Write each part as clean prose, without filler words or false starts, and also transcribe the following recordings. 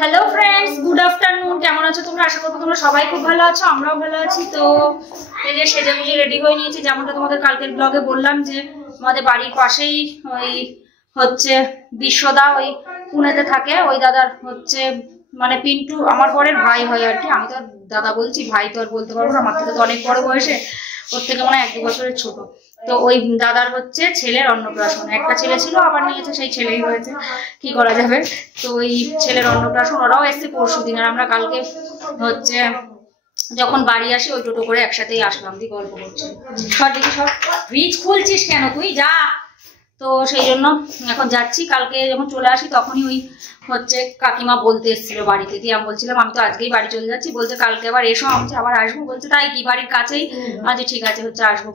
Hello friends, good afternoon. কেমন আছো তোমরা? আশা করবো তোমরা সবাই খুব ভালো আছো, আমরাও ভালো আছি। তো এই যে সেজেগুজি রেডি হয়ে নিয়েছি, যেমনটা তোমাদের কালকের ব্লগে বললাম যে আমাদের বাড়ির পাশেই ওই হচ্ছে বিশ্বদা, ওই পুনেতে থাকে। ওই দাদার হচ্ছে মানে পিন্টু আমার বরের ভাই হয় আর কি। আমি তো দাদা বলছি, ভাই তো আর বলতে পারবো না, আমার থেকে তো অনেক বড় বয়সে, ওর থেকে মনে হয় 1-2 বছরের ছোট। তো ওই দাদার হচ্ছে ছেলের অন্নপ্রাশন, একটা ছেলে ছিল আবার নিয়েছে, সেই ছেলেই হয়েছে, কি করা যাবে। তো ওই ছেলের অন্নপ্রাশন, ওরাও এসছে পরশুদিন, আর আমরা কালকে হচ্ছে যখন বাড়ি আসি ওই টোটো করে একসাথেই আসলাম, দিয়ে গল্প করছি। সব দেখি সব ফ্রিজ খুলছিস কেন তুই, যা। তো সেই জন্য এখন যাচ্ছি। কালকে যখন চলে আসি তখনই ওই হচ্ছে কাকিমা বলতে এসেছিল বাড়িতে, দিয়ে আমি বলছিলাম আমি তো আজকেই বাড়ি চলে যাচ্ছি। বলছে কালকে আবার এসো, আমি আবার আসবো। বলছে তাই কি, বাড়ির কাছেই? আচ্ছা ঠিক আছে, হচ্ছে আসবো।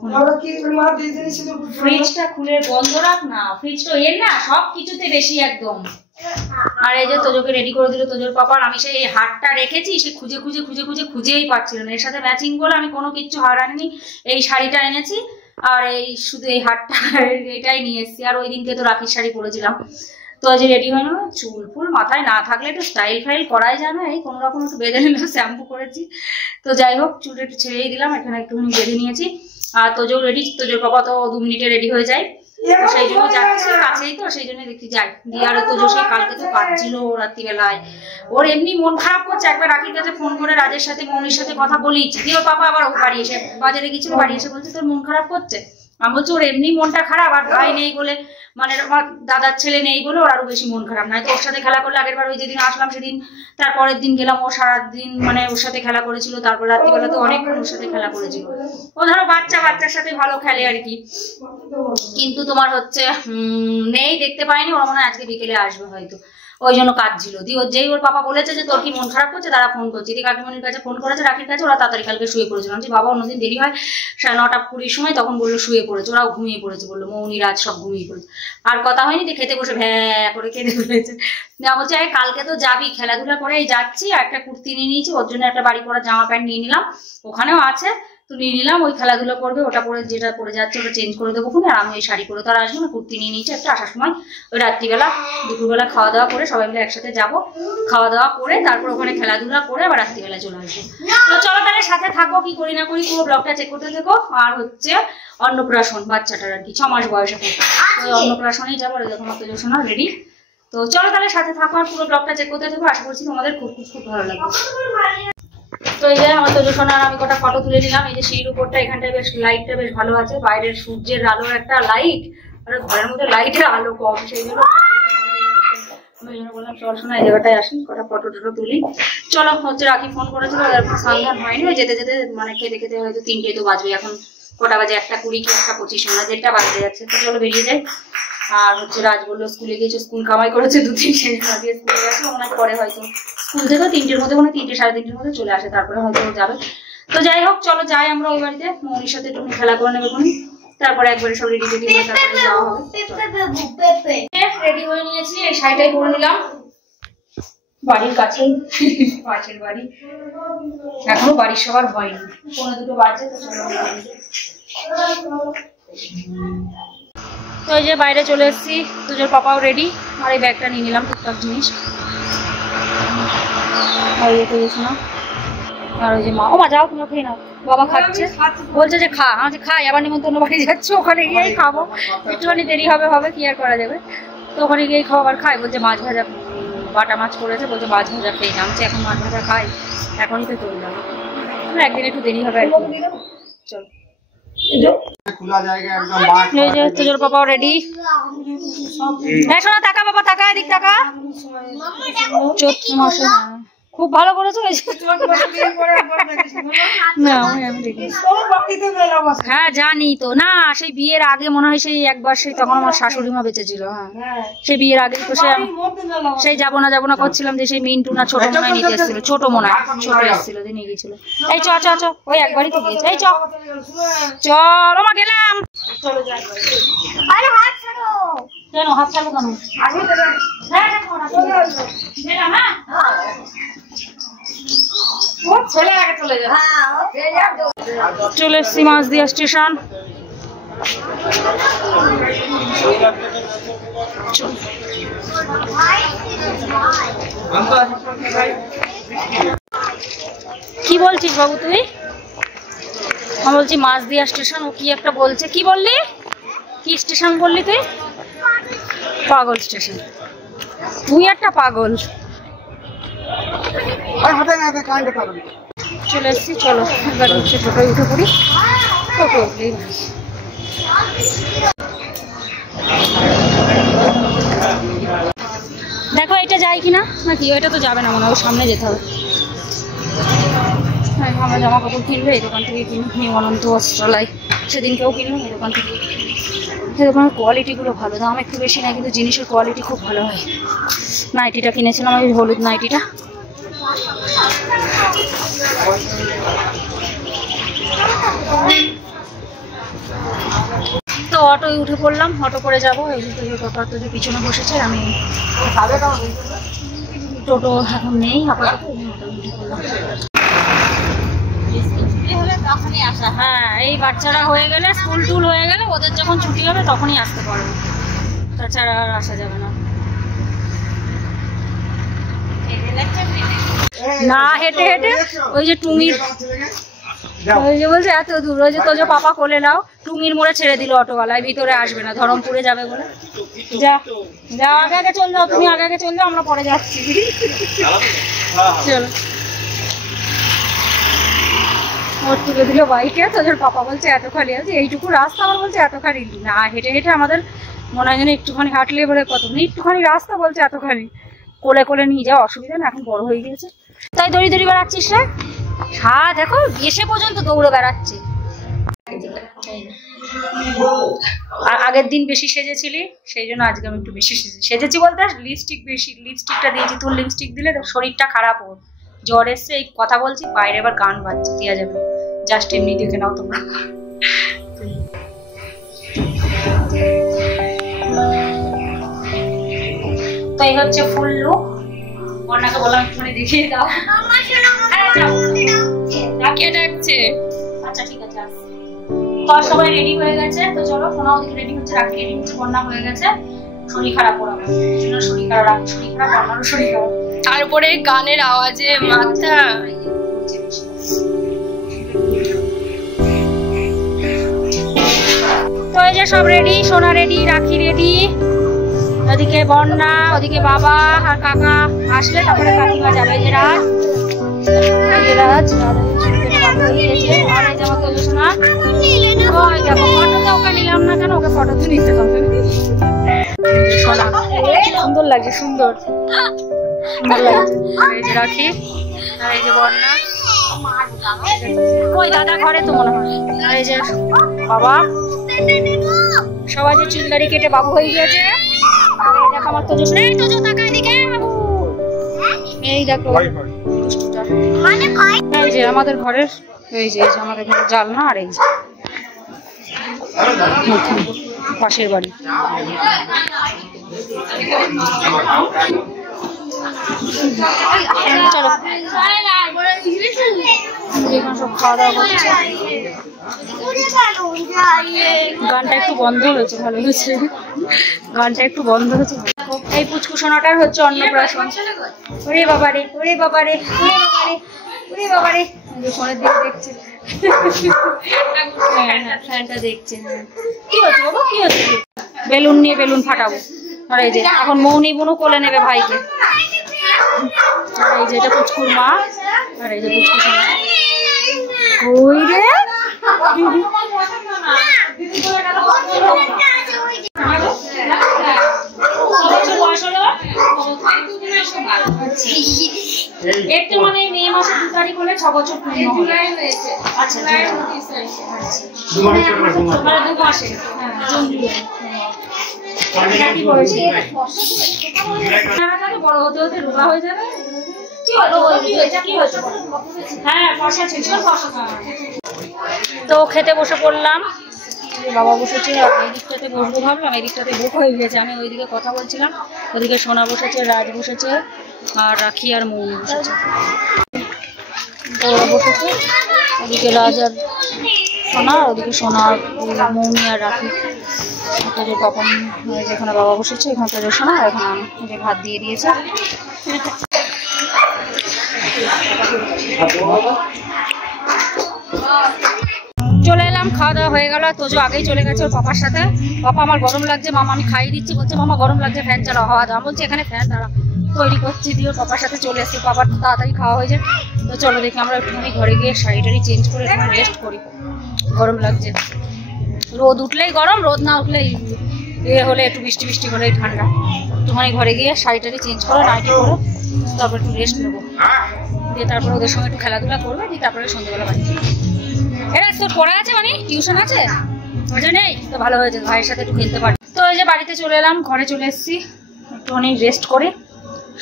ফ্রিজটা খুলে বন্ধ রাখ না, ফ্রিজটা এর না সব কিছুতে বেশি একদম। আর এই যে তোজোকে রেডি করে দিল তোজোর পাপার। আমি সেই হারটা রেখেছি, সে খুঁজেই পাচ্ছিল না। এর সাথে ম্যাচিং বলে আমি কোনো কিচ্ছু হার আনিনি, এই শাড়িটা এনেছি আর এই শুধু এই হারটা এটাই নিয়ে এসেছি। আর ওই দিনকে তো রাখির শাড়ি পরেছিলাম। তো আজ রেডি হয় না, চুল ফুল মাথায় না থাকলে একটু স্টাইল ফাইল করাই যায় না, এই কোনো রকম একটু বেঁধে নিলাম, শ্যাম্পু করেছি। তো যাই হোক, চুলটা একটু ছেড়েই দিলাম, এখানে একটুখানি বেঁধে নিয়েছি। আর তোজো রেডি, তোজোর বাবা তো 2 মিনিটে রেডি হয়ে যায়, সেই জন্য যাচ্ছি, কাছেই তো, সেই জন্য দেখি যাই। দিয়ে আর তোজো সেই কালকে তো কাঁদছিল রাত্রিবেলায়, ওর এমনি মন খারাপ করছে। একবার রাখির কাছে ফোন করে রাজের সাথে মৌনির সাথে কথা বলিয়েছি, দিয়ে ওর পাপা আবার বাড়ি এসে, বাজারে গেছিল, বাড়ি এসে বলছে তোর মন খারাপ করছে। আমি বলছি ওর এমনি মনটা খারাপ, আর ভাই নেই বলে, মানে আমার দাদার ছেলে নেই বলে ওর আরো বেশি মন খারাপ। নয় তো ওর সাথে খেলা করলে, আগের বার ওই যেদিন আসলাম সেদিন তারপরের দিন গেলাম, ও সারাদিন মানে ওর সাথে খেলা করেছিল, তারপর রাত্রিবেলা তো অনেকক্ষণ ওর সাথে খেলা করেছিল। ও ধরো বাচ্চার সাথে ভালো খেলে আর কি, কিন্তু তোমার হচ্ছে নেই, দেখতে পাইনি। ওর মনে হয় আজকে বিকেলে আসবে হয়তো, ওই জন্য কাঁদছিল। দিয়ে যেই ওর পাপা বলেছে যে তোর কি মন খারাপ করছে, তারা ফোন করছে, দিয়ে কাকিমণির কাছে ফোন করেছে, রাখির কাছে। ওরা তাড়াতাড়ি কালকে শুয়ে পড়েছিলাম, যে বাবা অন্যদিন দেরি হয় 9:20 সময়, তখন বললো শুয়ে পড়েছে, ওরাও ঘুমিয়ে পড়েছে, বললো মৌনি রাজ সব ঘুমিয়ে পড়েছে। আর কথা হয়নি, দিয়ে খেতে বসে ভ্যা করে কেঁদে ফেলেছে। বলছে কালকে তো যাবি, খেলাধুলা করে যাচ্ছি, আর একটা কুর্তি নিয়ে নিয়েছি, ওর জন্য একটা বাড়ি পরা জামা প্যান্ট নিয়ে নিলাম, ওখানেও আছে তো নিয়ে নিলাম। ওই খেলাধুলা করবে, ওটা পরে যেটা পরে যাচ্ছে ওটা চেঞ্জ করে দেবো খুনি। আর আমি ওই শাড়ি পরে তো আর আসবো না, কুর্তি নিয়ে নিয়েছি একটা। আসার সময় ওই রাত্রিবেলা দুপুরবেলা খাওয়া দাওয়া করে সবাই মিলে একসাথে যাবো, খাওয়া দাওয়া করে তারপর ওখানে খেলাধুলা করে আবার রাত্রিবেলা চলে আসবো। তো চলো তাহলে সাথে থাকো, কি করি না করি পুরো ব্লগটা চেক করতে থেকো। আর হচ্ছে অন্নপ্রাশন বাচ্চাটার আর কি, 6 মাস বয়স এখন, ওই অন্নপ্রাশনেই যাবো। যখন অত শোনা রেডি, তো চলো তাহলে সাথে থাকো আর পুরো ব্লগটা চেক করতে থেকো। আশা করছি তোমাদের খুব ভালো লাগবে। তো এই যে আমার তোজো সোনার আমি কটা ফটো তুলে নিলাম। এই যে সিঁড়ির উপরটা, এখানটায় বেশ লাইটটা বেশ ভালো আছে, বাইরের সূর্যের আলোর একটা লাইট, আর ঘরের মধ্যে লাইটের আলো কম, সেই জন্য বললাম চল শোনা এই জায়গাটায় আসি, কটা ফটো টটো তুলি। চলো হচ্ছে রাখি ফোন করেছিল, সন্ধান হয়নি, ওই যেতে যেতে মানে খেতে হয়তো 3টে তো বাজবে। এখন কটা বাজে, 1:20 কি 1:25, না 1:30 বাজতে যাচ্ছে। তো চলো বেরিয়ে যাই। আর হচ্ছে রাজ বললো স্কুলে গিয়েছে, স্কুল কামাই করেছে 2-3 সেন্ট দিয়ে স্কুলে গেছে, মনে পরে হয়তো স্কুল থেকে 3টের মধ্যে, মানে 3টে 3:30 মধ্যে চলে আসে, তারপরে হয়তো যাবে। তো যাই হোক চলো যাই আমরা ওই বাড়িতে, মৌনির সাথে একটু খেলা করে নেবে কোন, তারপরে একবারে সব রেডি হয়ে তারপরে যাওয়া হবে। রেডি হয়ে নিয়েছি, এই শাড়িটাই পরে নিলাম, বাড়ির কাছেই, পাশের বাড়ি, এখনো বাড়ির সবার হয়নি, 1:45 বাজছে। তো চলো তো এই যে বাইরে চলে এসেছি, তোজোর পাপাও রেডি, আর এই ব্যাগটা নিয়ে নিলাম টুকটাক জিনিস। আর ইয়ে করেছি না, আর ওই যে মা, ও মা যাও তোমরা খেয়ে নাও, বাবা খাচ্ছে, বলছে যে খা, আমি খাই, আবার নিমন্ত্রণ বাড়ি যাচ্ছে, ওখানে গিয়েই খাবো, একটুখানি দেরি হবে কি আর করা যাবে। তো ওখানে গিয়েই খাবো, আর খাই, বলছে মাছ ভাজা, বাটা মাছ করেছে, বলছে মাছ ভাজা খেয়ে নামছে, এখন মাছ ভাজা খাই, এখনই তো চলে যাবে, একদিন একটু দেরি হবে আর কি। চলো তোজোর পাপাও রেডি। শোনা তাকা বাবা, তাকা এদিক তাকা, চৈত্র মাসে খুব ভালো করেছো। হ্যাঁ জানি তো, না সেই বিয়ের আগে মনে হয় সেই একবার, সেই তখন আমার শাশুড়ি মা বেঁচে ছিল, হ্যাঁ সেই বিয়ের আগে তো সেই যাবো না করছিলাম, যে সেই মিন্টু না ছোট মনে নিতে এসেছিল, ছোট মনে হয় ছোট এসেছিল, যে নিয়ে গেছিল। এই চ ওই একবারই তো গিয়েছে, এই চল মা গেলাম, চলো যাই। আরে হাত ছাড়ো কেন, হাত ছাড়ো কেন, চলে এসছি মাঝদিয়া স্টেশন। কি বলছিস বাবু তুই? আমি বলছি মাঝদিয়া স্টেশন, ও কি একটা বলছে। কি বললি? কি স্টেশন বললি তুই? পাগল স্টেশন। তুই একটা পাগল। চলে এসছি, চলো এবার হচ্ছে টোটোয় উঠে পড়ি। টোটো উঠলেই ভাই। দেখো এটা যায় কিনা নাকি? ওইটা তো যাবে না মনে হয়, সামনে যেতে হবে। আমরা জামা কাপড় কিনবো এই দোকান থেকে, কিনি অনন্ত বস্ত্রালয়। সেদিনকেও কিনলাম এই দোকান থেকে। এই দোকানের কোয়ালিটিগুলো ভালো, দাম একটু বেশি না কিন্তু জিনিসের কোয়ালিটি খুব ভালো হয়। নাইটিটা কিনেছিলাম, ওই হলুদ নাইটিটা। তো অটোয় উঠে পড়লাম, অটো করে যাবো। এই টোটো যে পিছনে বসেছে, আমি টোটো এখন নেই আপাতত। হ্যাঁ, এই বাচ্চারা হয়ে গেলে, স্কুল টুল হয়ে গেলে, ওদের যখন ছুটি হবে তখনই আসতে পারবো, তাছাড়া আর আসা যাবে না। না হেঁটে হেঁটে ওই যে টুঙির, ওই যে বলছে এত দূর, ওই যে তোর যে পাপা কোলে নাও, টুঙির মোড়ে ছেড়ে দিল অটোওয়ালায়, ভিতরে আসবে না, ধরমপুরে যাবে বলে। যা যা, আগে আগে চল যাও, তুমি আগে আগে চল যাও, আমরা পরে যাচ্ছি। চলো। ওর তুলে দিল বাইকে, তোদের পাপা বলছে এতখানি আছে, এইটুকু রাস্তা আমার বলছে এতখানি না, হেঁটে হেঁটে আমাদের মনে হয় যেন একটুখানি হাঁটলে বলে কত, একটুখানি রাস্তা বলছে এতখানি। কোলে কোলে নিয়ে যাওয়া অসুবিধা না, এখন বড় হয়ে গিয়েছে। তাই দড়ি দড়ি বেড়াচ্ছিস রে? হ্যাঁ দেখো এসে পর্যন্ত দৌড়ে বেড়াচ্ছে। আর আগের দিন বেশি সেজেছিলি, সেই জন্য আজকে আমি একটু বেশি সেজেছি বলতে লিপস্টিক বেশি, লিপস্টিকটা দিয়েছি। তোর লিপস্টিক দিলে শরীরটা খারাপ হোক, জ্বর এসছে, এই কথা বলছি, বাইরে আবার গান বাজছে, দেওয়া যাবে, জাস্ট এমনি দেখে নাও তোমরা। তো এই হচ্ছে ফুল লুক। বন্যাকে বললাম একটুখানি দেখিয়ে দাও। কে ডাকছে? আচ্ছা ঠিক আছে, তো সবাই রেডি হয়ে গেছে। তো চলো, সোনা ওদিকে রেডি হচ্ছে, রাখি রেডি হচ্ছে, বন্যা হয়ে গেছে। শরীর খারাপ ওরা, শরীর খারাপ, রাখি শরীর খারাপ, বন্যারও শরীর খারাপ, তারপরে গানের আওয়াজে মাথা। তো এই যে সব রেডি, সোনা রেডি, রাখি রেডি, ওদিকে বন্যা, ওদিকে বাবা আর কাকা আসলে তারপরে কাকিমা যাবে। এই যে রাজ, রাজ আর এই যে আমার তো সোনা। ওই দেখো ফটোতে ওকে নিলাম না কেন, ওকে ফটো তো নিতে হবে। সোনা সুন্দর লাগছে, সুন্দর সুন্দর লাগছে। এই যে রাখি, আর এই যে বন্যা, ওই দাদা ঘরে তো মনে হয়। আর এই যে বাবা, সবাই যে চুলদারি কেটে বাবু হয়ে গিয়েছে। আর এই দেখো আমার তোজো, এই তোজো তাকা এদিকে বাবু, এই দেখো এই যে আমাদের ঘরের, এই যে আমাদের ঘরের জানলা, আর এই যে পাশের বাড়ি। চলো সব খাওয়া দাওয়া করছে। গানটা একটু বন্ধ হয়েছে, ভালো হয়েছে, গানটা একটু বন্ধ হয়েছে। এই পুচকু সোনাটার হচ্ছে অন্নপ্রাশন। ওরে বাবারে, ওরে বাবারে, ওরে বাবারে, ওরে বাবারে, ফোনের দিকে দেখছে। হ্যাঁ হ্যাঁ, ফ্যানটা দেখছে। কি হচ্ছে বাবা, কি হচ্ছে? বেলুন নিয়ে বেলুন ফাটাবো। আর এই যে এখন মৌনি বোনও কোলে নেবে ভাইকে। আর এই যে এটা পুচকুর মা, আর এই যে পুচকু সোনা। ওই রে একটু মানে মে মাসে 2 তারিখ হলে 6 বছর পূর্ণ হবে। আচ্ছা 2 মাসে, বড় হতে হতে রোগা হয়ে যাবে। তো খেতে বসে পড়লাম, বাবা বসেছে, এই দিকটাতে বসবো ভাবলাম, এই দিকটাতে বুক হয়ে গেছে। আমি ওইদিকে কথা বলছিলাম, ওদিকে সোনা বসেছে, রাজ বসেছে, আর রাখি আর মৌনি বসেছে। তো ওরা বসেছে, ওদিকে রাজ আর সোনা, ওদিকে সোনা, মৌনি আর রাখি। তোজোর পাপা যেখানে বাবা বসেছে এখানে তোজোর শোনা, এখন যে ভাত দিয়ে দিয়েছে। চলে এলাম, খাওয়া দাওয়া হয়ে গেল। তোজো আগেই চলে গেছে ওর পাপার সাথে। পাপা আমার গরম লাগছে, মামা আমি খাইয়ে দিচ্ছি, বলছে মামা গরম লাগছে ফ্যান চালাও, হাওয়া দাও। বলছে এখানে ফ্যান দাঁড়া, তৈরি করছি দিয়ে ওর পাপার সাথে চলে এসেছি। পাপার তাড়াতাড়ি খাওয়া হয়ে যায়। তো চলো দেখি আমরা একটুখানি ঘরে গিয়ে শাড়ি টাড়ি চেঞ্জ করে একটু রেস্ট করি, গরম লাগছে। রোদ উঠলেই গরম, রোদ না উঠলেই হলে একটু বৃষ্টি বৃষ্টি হলেই ঠান্ডা। একটুখানি ঘরে গিয়ে শাড়ি টাড়ি চেঞ্জ করে নাইটি করে তারপর একটু রেস্ট নেবো, দিয়ে তারপরে ওদের সঙ্গে একটু খেলাধুলা করবে, দিয়ে তারপরে সন্ধ্যেবেলা বাড়ি। এরা তোর পড়া আছে মানে টিউশন আছে ওটা নেই তো, ভালো হয়েছে, ভাইয়ের সাথে একটু খেলতে পারি। তো এই যে বাড়িতে চলে এলাম, ঘরে চলে এসেছি, একটুখানি রেস্ট করে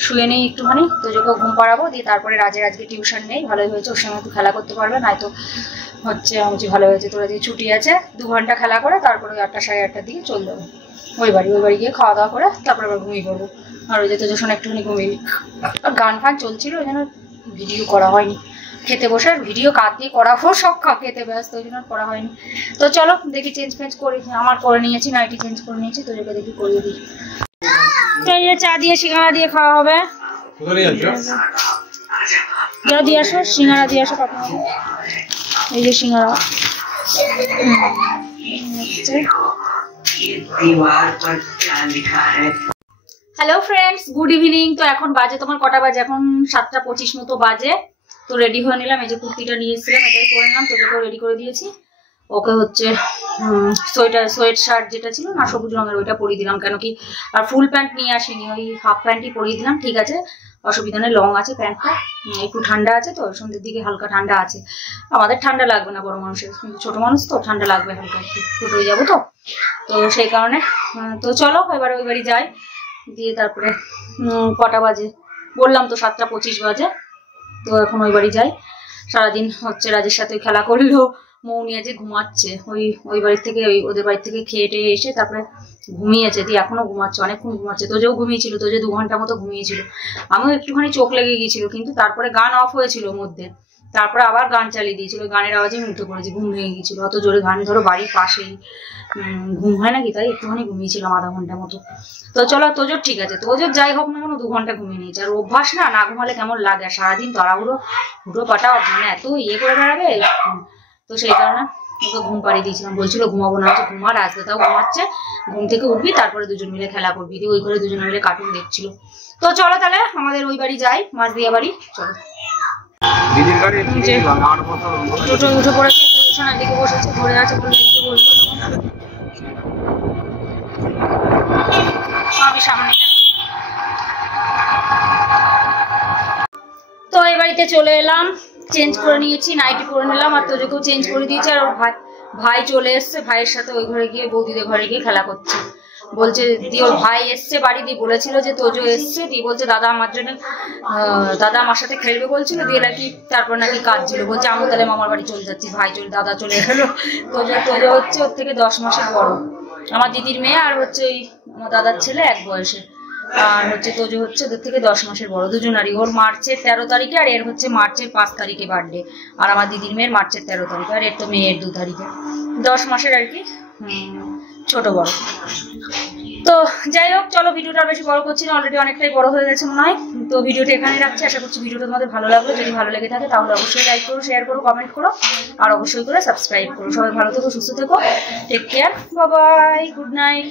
শুয়ে নেই একটুখানি। তো যখন ঘুম পাড়াবো, দিয়ে তারপরে রাজের আজকে টিউশন নেই, ভালোই হয়েছে, ওর সঙ্গে একটু খেলা করতে পারবে। নয়তো হচ্ছে আমি ভালো হয়েছে, তোরা যে ছুটি আছে 2 ঘন্টা খেলা করে তারপরে 8টা সাড়ে 8টার দিকে চলে যাবো ওই বাড়ি গিয়ে খাওয়া দাওয়া করে তারপরে আবার ঘুমিয়ে পড়বো। আর ওই যে তোদের সঙ্গে একটুখানি ঘুমিয়ে, আর গান ফান চলছিল ওই জন্য ভিডিও করা হয়নি। খেতে বসে ভিডিও কাট দিয়ে করাবো, সব খেতে ব্যস্ত ওই জন্য করা হয়নি। তো চলো দেখি চেঞ্জ ফেঞ্জ করি, আমার করে নিয়েছি, নাইটি চেঞ্জ করে নিয়েছি, তোদেরকে দেখি করিয়ে দিই। চা দিয়ে সিঙ্গাড়া দিয়ে খাওয়া হবে, যা দিয়ে আসো সিঙ্গাড়া দিয়ে আসো কাপড়। এই যে সিঙ্গাড়া হ্যালো ফ্রেন্ডস, গুড ইভিনিং। তো এখন বাজে তোমার কটা বাজে? এখন 7টা 25 মতো বাজে। তো রেডি হয়ে নিলাম, এই যে কুর্তিটা নিয়ে এসেছিলাম এটাই পরে নিলাম, তোদেরকেও রেডি করে দিয়েছি। ওকে হচ্ছে সোয়েট শার্ট যেটা ছিল না সবুজ রঙের ওইটা পরিয়ে দিলাম, কেন কি আর ফুল প্যান্ট নিয়ে আসিনি, ওই হাফ প্যান্টই পরিয়ে দিলাম। ঠিক আছে, অসুবিধা নেই, লং আছে প্যান্টটা, একটু ঠান্ডা আছে তো, সন্ধ্যের দিকে হালকা ঠান্ডা আছে। আমাদের ঠান্ডা লাগবে না, বড় মানুষের, কিন্তু ছোট মানুষ তো ঠান্ডা লাগবে হালকা, একটু ছোট হয়ে যাবো তো, তো সেই কারণে। তো চলো এবারে ওই বাড়ি যাই, দিয়ে তারপরে কটা বাজে বললাম তো 7টা 25 বাজে। তো এখন ওই বাড়ি যাই, সারাদিন হচ্ছে রাজের সাথে খেলা করলো, মৌ নিয়ে যে ঘুমাচ্ছে ওই বাড়ি থেকে, ওদের বাড়ি থেকে খেয়ে টেয়ে এসে তারপরে ঘুমিয়েছে, দিয়ে এখনো ঘুমাচ্ছে, অনেকক্ষণ ঘুমাচ্ছে। তোজেও ঘুমিয়েছিল, তোজে 2 ঘন্টা মতো ঘুমিয়েছিল, আমিও একটুখানি চোখ লেগে গিয়েছিল, কিন্তু তারপরে গান অফ হয়েছিল মধ্যে, তারপরে আবার গান চালিয়ে দিয়েছিল, গানের আওয়াজে উঠে পড়েছি, ঘুম ভেঙে গিয়েছিল, অত জোরে গান, ধরো বাড়ির পাশেই ঘুম হয় নাকি, তাই একটুখানি ঘুমিয়েছিলাম আধা ঘন্টা মতো। তো চলো তোজোর ঠিক আছে, তোজোর যাই হোক না কেন 2 ঘন্টা ঘুমিয়ে নিয়েছে, আর অভ্যাস না ঘুমালে কেমন লাগে, আর সারাদিন তাড়াহুড়ো হুটো পাটা মানে এত করে বেড়াবে, তো সেই কারণে ওকে ঘুম পাড়িয়ে দিয়েছিলাম। বলছিল ঘুমাবো না, হচ্ছে ঘুমার, আজকে তাও ঘুমাচ্ছে, ঘুম থেকে উঠবি তারপরে দুজন মিলে খেলা করবি, দিয়ে ওই ঘরে দুজনে মিলে কার্টুন দেখছিল। তো চলো তাহলে আমাদের ওই বাড়ি যাই, মাঝদিয়া বাড়ি, চলো। টোটো উঠে পড়েছে, এদিকে বসেছে, ধরে আছে, বললো এদিকে বসবো, আমি সামনে। তো এই বাড়িতে চলে এলাম, চেঞ্জ করে নিয়েছি, নাইটি পরে নিলাম, আর তোজোকেও চেঞ্জ করে দিয়েছি। আর ওর ভাই চলে এসছে, ভাইয়ের সাথে ওই ঘরে গিয়ে বৌদিদের ঘরে গিয়ে খেলা করছে। বলছে দিয়ে ওর ভাই এসছে বাড়ি, দিয়ে বলেছিল যে তোজো এসছে, দিয়ে বলছে দাদা আমার জন্য, দাদা আমার সাথে খেলবে বলছিল, দিয়ে নাকি তারপর নাকি কাজ ছিল, বলছে আমি তাহলে মামার বাড়ি চলে যাচ্ছি, ভাই দাদা চলে গেলো। তোজো হচ্ছে ওর থেকে 10 মাসের বড়, আমার দিদির মেয়ে, আর হচ্ছে ওই আমার দাদার ছেলে এক বয়সে, আর হচ্ছে তোজো হচ্ছে ওদের থেকে 10 মাসের বড়, দুজনারই। ওর মার্চের 13 তারিখে, আর এর হচ্ছে মার্চের 5 তারিখে বার্থডে, আর আমার দিদির মেয়ের মার্চের 13 তারিখে, আর এর তো মেয়ের 2 তারিখে, 10 মাসের আর কি, ছোট বড়। তো যাই হোক, চলো ভিডিওটা বেশি বড় করছি না, অলরেডি অনেকটাই বড় হয়ে গেছে মনে হয়। তো ভিডিওটা এখানে রাখছি, আশা করছি ভিডিওটা তোমাদের ভালো লাগলো। যদি ভালো লেগে থাকে তাহলে অবশ্যই লাইক করো, শেয়ার করো, কমেন্ট করো, আর অবশ্যই করে সাবস্ক্রাইব করো। সবাই ভালো থেকো, সুস্থ থেকো, take care, bye bye, good night.